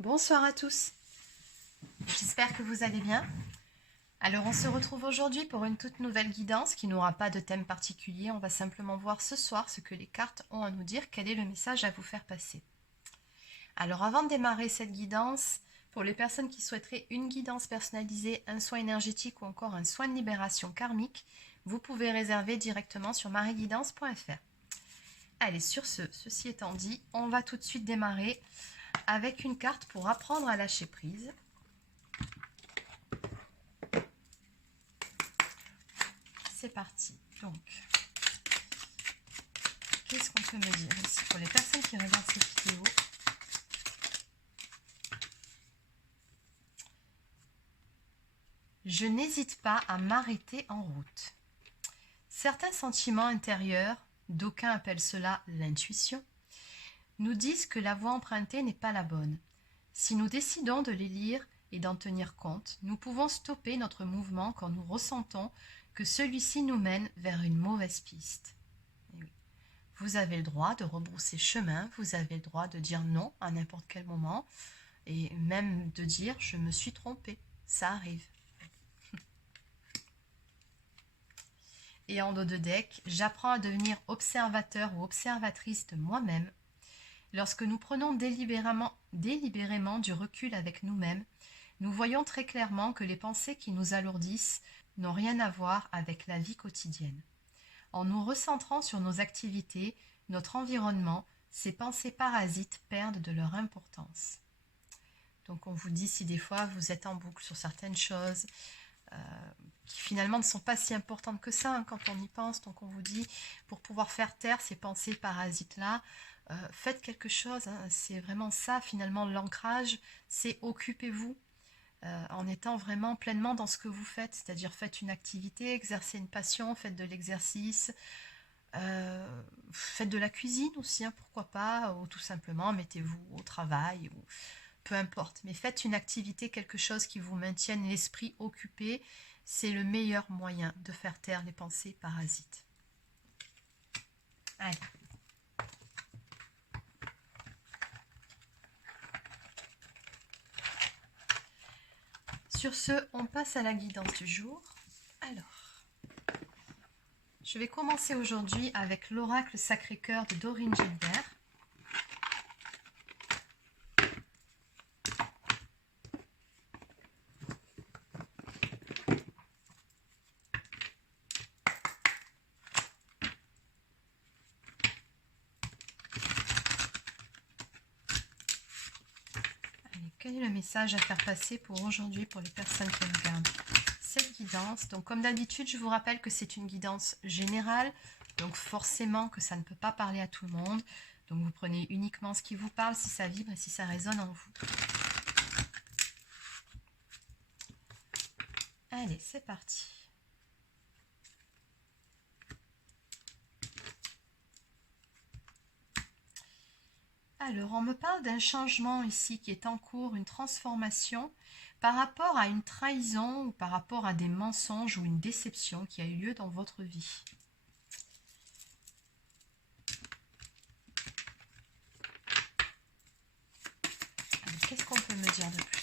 Bonsoir à tous, j'espère que vous allez bien. Alors on se retrouve aujourd'hui pour une toute nouvelle guidance qui n'aura pas de thème particulier, on va simplement voir ce soir ce que les cartes ont à nous dire, quel est le message à vous faire passer. Alors avant de démarrer cette guidance, pour les personnes qui souhaiteraient une guidance personnalisée, un soin énergétique ou encore un soin de libération karmique, vous pouvez réserver directement sur marieguidance.fr. Allez, sur ceci étant dit, on va tout de suite démarrer avec une carte pour apprendre à lâcher prise. C'est parti. Donc, qu'est-ce qu'on peut me dire ici pour les personnes qui regardent cette vidéo? Je n'hésite pas à m'arrêter en route. Certains sentiments intérieurs, d'aucuns appellent cela l'intuition, nous disent que la voie empruntée n'est pas la bonne. Si nous décidons de les lire et d'en tenir compte, nous pouvons stopper notre mouvement quand nous ressentons que celui-ci nous mène vers une mauvaise piste. Et oui. Vous avez le droit de rebrousser chemin, vous avez le droit de dire non à n'importe quel moment, et même de dire je me suis trompée, ça arrive. Et en dos de deck, j'apprends à devenir observateur ou observatrice de moi-même. Lorsque nous prenons délibérément du recul avec nous-mêmes, nous voyons très clairement que les pensées qui nous alourdissent n'ont rien à voir avec la vie quotidienne. En nous recentrant sur nos activités, notre environnement, ces pensées parasites perdent de leur importance. Donc on vous dit si des fois vous êtes en boucle sur certaines choses qui finalement ne sont pas si importantes que ça quand on y pense. Donc on vous dit pour pouvoir faire taire ces pensées parasites-là, faites quelque chose. C'est vraiment ça finalement l'ancrage, c'est occupez-vous. En étant vraiment pleinement dans ce que vous faites, c'est-à-dire faites une activité, exercez une passion, faites de l'exercice, faites de la cuisine aussi, pourquoi pas, ou tout simplement mettez-vous au travail, ou peu importe, mais faites une activité, quelque chose qui vous maintienne l'esprit occupé, c'est le meilleur moyen de faire taire les pensées parasites. Allez. Sur ce, on passe à la guidance du jour. Alors, je vais commencer aujourd'hui avec l'oracle Sacré-Cœur de Doreen Gilbert. Allez, quel est le message à faire passer pour aujourd'hui pour les personnes qui regardent cette guidance? Donc comme d'habitude, je vous rappelle que c'est une guidance générale, donc forcément que ça ne peut pas parler à tout le monde. Donc vous prenez uniquement ce qui vous parle, si ça vibre et si ça résonne en vous. Allez, c'est parti. Alors, on me parle d'un changement ici qui est en cours, une transformation par rapport à une trahison ou par rapport à des mensonges ou une déception qui a eu lieu dans votre vie. Qu'est-ce qu'on peut me dire de plus?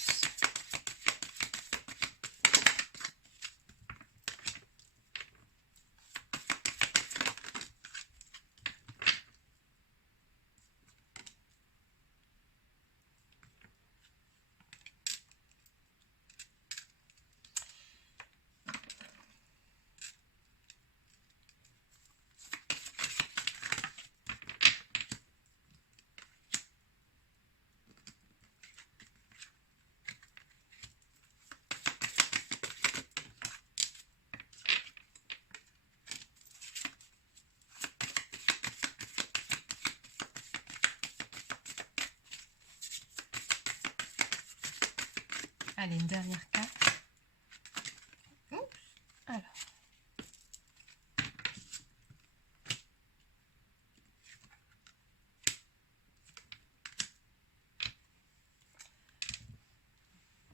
Allez, une dernière carte. Oups. Alors.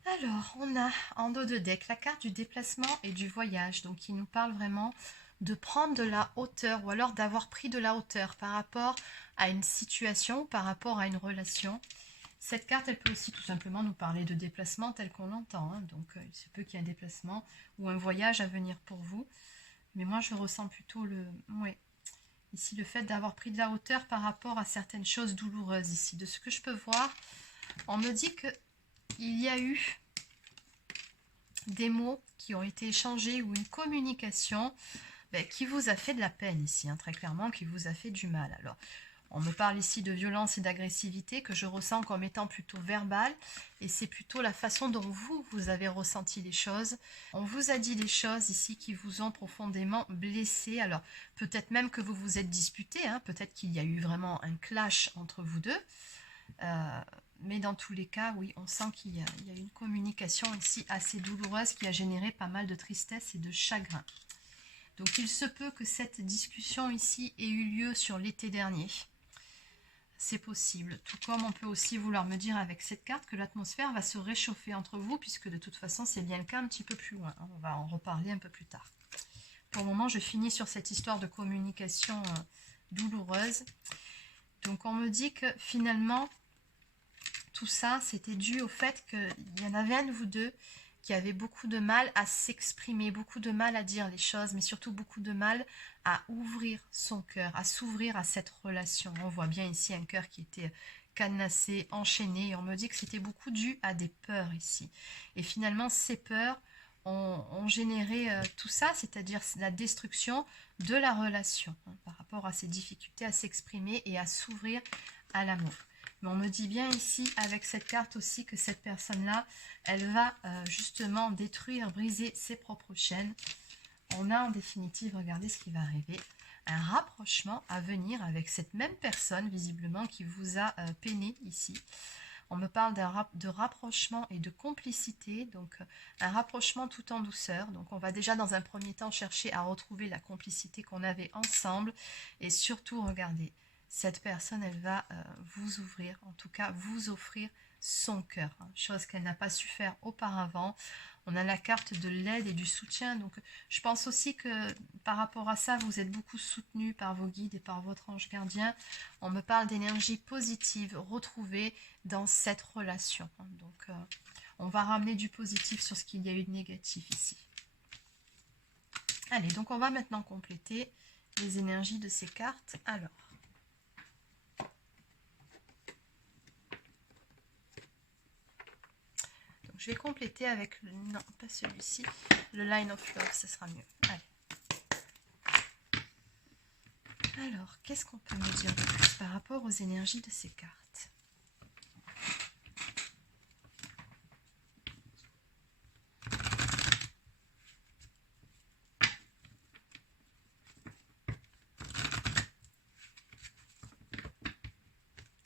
Alors, on a en dos de deck la carte du déplacement et du voyage, donc qui nous parle vraiment de prendre de la hauteur ou alors d'avoir pris de la hauteur par rapport à une situation, par rapport à une relation. Cette carte, elle peut aussi tout simplement nous parler de déplacement tel qu'on l'entend. Hein. Donc, il se peut qu'il y ait un déplacement ou un voyage à venir pour vous. Mais moi, je ressens plutôt ici le fait d'avoir pris de la hauteur par rapport à certaines choses douloureuses ici. De ce que je peux voir, on me dit qu'il y a eu des mots qui ont été échangés ou une communication qui vous a fait de la peine ici, hein, très clairement, qui vous a fait du mal. Alors, on me parle ici de violence et d'agressivité que je ressens comme étant plutôt verbale, et c'est plutôt la façon dont vous avez ressenti les choses. On vous a dit des choses ici qui vous ont profondément blessé. Alors, peut-être même que vous vous êtes disputé, hein, peut-être qu'il y a eu vraiment un clash entre vous deux. Mais dans tous les cas, oui, on sent qu'il y a une communication ici assez douloureuse qui a généré pas mal de tristesse et de chagrin. Donc il se peut que cette discussion ici ait eu lieu sur l'été dernier. C'est possible. Tout comme on peut aussi vouloir me dire avec cette carte que l'atmosphère va se réchauffer entre vous, puisque de toute façon c'est bien le cas un petit peu plus loin. On va en reparler un peu plus tard. Pour le moment, je finis sur cette histoire de communication douloureuse. Donc on me dit que finalement, tout ça, c'était dû au fait qu'il y en avait un de vous deux qui avait beaucoup de mal à s'exprimer, beaucoup de mal à dire les choses, mais surtout beaucoup de mal à ouvrir son cœur, à s'ouvrir à cette relation. On voit bien ici un cœur qui était cadenassé, enchaîné, et on me dit que c'était beaucoup dû à des peurs ici. Et finalement, ces peurs ont généré tout ça, c'est-à-dire la destruction de la relation, hein, par rapport à ces difficultés à s'exprimer et à s'ouvrir à l'amour. Mais on me dit bien ici, avec cette carte aussi, que cette personne-là, elle va justement détruire, briser ses propres chaînes. On a en définitive, regardez ce qui va arriver, un rapprochement à venir avec cette même personne, visiblement, qui vous a peiné ici. On me parle de rapprochement et de complicité, donc un rapprochement tout en douceur. Donc on va déjà dans un premier temps chercher à retrouver la complicité qu'on avait ensemble. Et surtout, regardez, cette personne, elle va vous ouvrir, en tout cas vous offrir son cœur, hein, chose qu'elle n'a pas su faire auparavant. On a la carte de l'aide et du soutien, donc je pense aussi que par rapport à ça, vous êtes beaucoup soutenu par vos guides et par votre ange gardien. On me parle d'énergie positive retrouvée dans cette relation. Donc on va ramener du positif sur ce qu'il y a eu de négatif ici. Allez, donc on va maintenant compléter les énergies de ces cartes. Alors, je vais compléter avec le... Non, pas celui-ci. Le Line of Love, ce sera mieux. Allez. Alors, qu'est-ce qu'on peut me dire de plus par rapport aux énergies de ces cartes?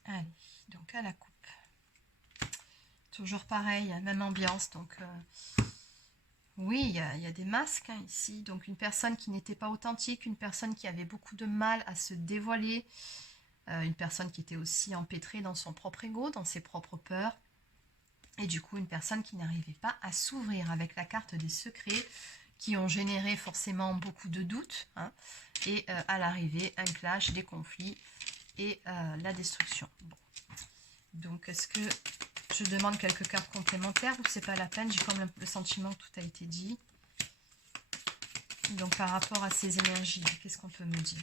Allez, donc à la coupe. Toujours pareil, même ambiance, donc... Oui, il y a des masques hein, ici, donc une personne qui n'était pas authentique, une personne qui avait beaucoup de mal à se dévoiler, une personne qui était aussi empêtrée dans son propre ego, dans ses propres peurs, et du coup une personne qui n'arrivait pas à s'ouvrir avec la carte des secrets, qui ont généré forcément beaucoup de doutes, hein, et à l'arrivée, un clash, des conflits et la destruction. Bon. Donc est-ce que... Je demande quelques cartes complémentaires ou c'est pas la peine, j'ai comme le sentiment que tout a été dit. Donc par rapport à ces énergies, qu'est-ce qu'on peut me dire?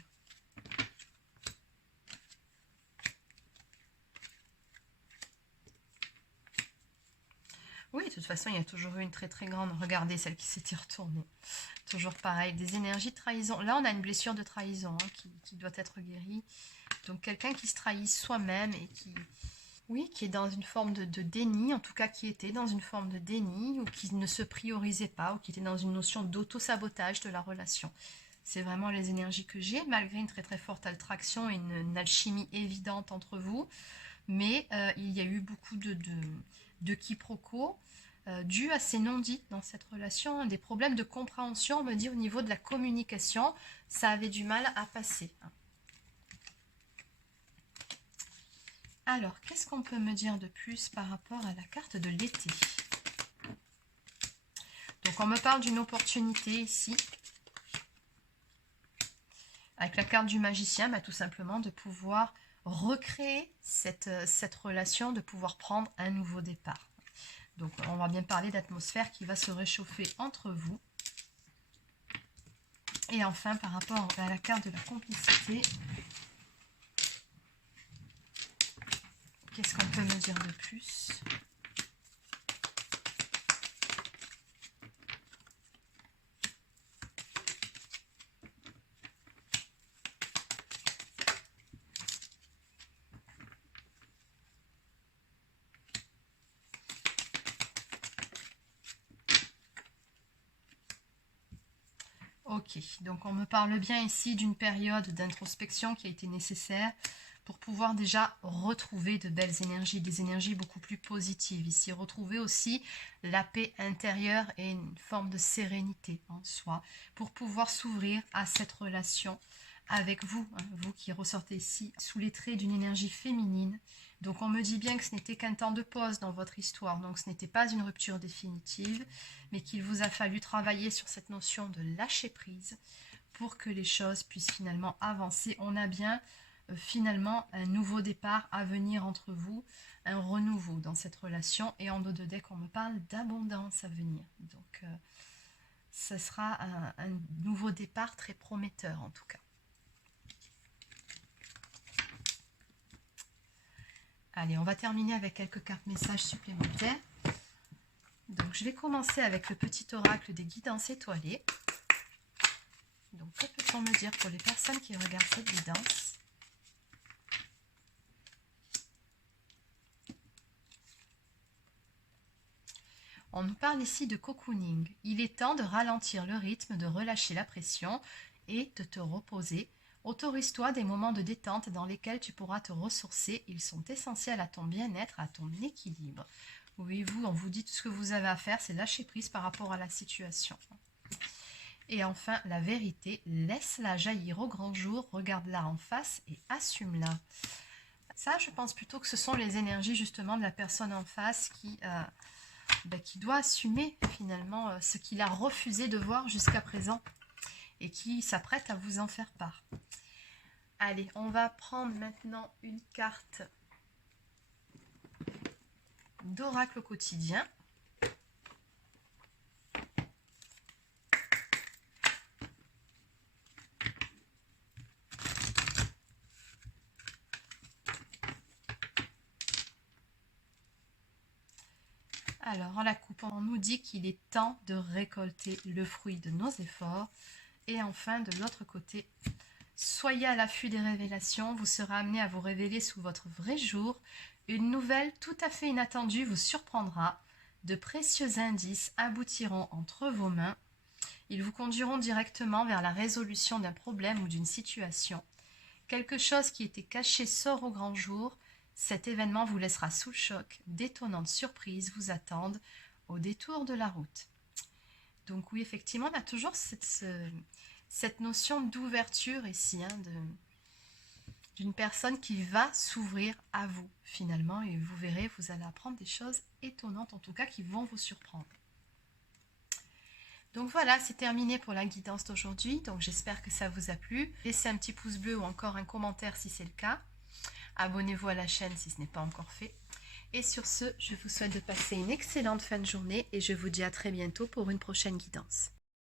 Oui, de toute façon, il y a toujours eu une très très grande... Regardez celle qui s'était retournée. Toujours pareil, des énergies de trahison. Là, on a une blessure de trahison hein, qui doit être guérie. Donc quelqu'un qui se trahit soi-même et qui... Oui, qui est dans une forme de déni, en tout cas qui était dans une forme de déni, ou qui ne se priorisait pas, ou qui était dans une notion d'auto-sabotage de la relation. C'est vraiment les énergies que j'ai, malgré une très très forte attraction et une alchimie évidente entre vous. Mais il y a eu beaucoup de quiproquos dû à ces non-dits dans cette relation, des problèmes de compréhension, on me dit au niveau de la communication, ça avait du mal à passer. Alors, qu'est-ce qu'on peut me dire de plus par rapport à la carte de l'été? Donc, on me parle d'une opportunité ici. Avec la carte du magicien, bah, tout simplement de pouvoir recréer cette relation, de pouvoir prendre un nouveau départ. Donc on va bien parler d'atmosphère qui va se réchauffer entre vous. Et enfin, par rapport à la carte de la complicité, qu'est-ce qu'on peut me dire de plus ? Ok, donc on me parle bien ici d'une période d'introspection qui a été nécessaire pour pouvoir déjà retrouver de belles énergies, des énergies beaucoup plus positives. Ici, retrouver aussi la paix intérieure et une forme de sérénité en soi pour pouvoir s'ouvrir à cette relation avec vous, hein, vous qui ressortez ici sous les traits d'une énergie féminine. Donc on me dit bien que ce n'était qu'un temps de pause dans votre histoire, donc ce n'était pas une rupture définitive, mais qu'il vous a fallu travailler sur cette notion de lâcher prise pour que les choses puissent finalement avancer. On a bien finalement un nouveau départ à venir entre vous, un renouveau dans cette relation, et en dos de deck on me parle d'abondance à venir. Donc ce sera un nouveau départ très prometteur en tout cas. Allez, on va terminer avec quelques cartes messages supplémentaires. Donc, je vais commencer avec le petit oracle des guidances étoilées. Donc, que peut-on me dire pour les personnes qui regardent cette guidance? On nous parle ici de cocooning. Il est temps de ralentir le rythme, de relâcher la pression et de te reposer. Autorise-toi des moments de détente dans lesquels tu pourras te ressourcer. Ils sont essentiels à ton bien-être, à ton équilibre. Voyez-vous, on vous dit tout ce que vous avez à faire, c'est lâcher prise par rapport à la situation. Et enfin, la vérité, laisse-la jaillir au grand jour, regarde-la en face et assume-la. Ça, je pense plutôt que ce sont les énergies justement de la personne en face qui doit assumer finalement ce qu'il a refusé de voir jusqu'à présent et qui s'apprête à vous en faire part. Allez, on va prendre maintenant une carte d'oracle quotidien. Alors, en la coupe, on nous dit qu'il est temps de récolter le fruit de nos efforts. Et enfin, de l'autre côté, soyez à l'affût des révélations. Vous serez amené à vous révéler sous votre vrai jour. Une nouvelle tout à fait inattendue vous surprendra. De précieux indices aboutiront entre vos mains. Ils vous conduiront directement vers la résolution d'un problème ou d'une situation. Quelque chose qui était caché sort au grand jour. Cet événement vous laissera sous le choc. D'étonnantes surprises vous attendent au détour de la route. Donc oui, effectivement, on a toujours cette notion d'ouverture ici, hein, d'une personne qui va s'ouvrir à vous finalement. Et vous verrez, vous allez apprendre des choses étonnantes, en tout cas, qui vont vous surprendre. Donc voilà, c'est terminé pour la guidance d'aujourd'hui. Donc j'espère que ça vous a plu. Laissez un petit pouce bleu ou encore un commentaire si c'est le cas. Abonnez-vous à la chaîne si ce n'est pas encore fait. Et sur ce, je vous souhaite de passer une excellente fin de journée et je vous dis à très bientôt pour une prochaine guidance.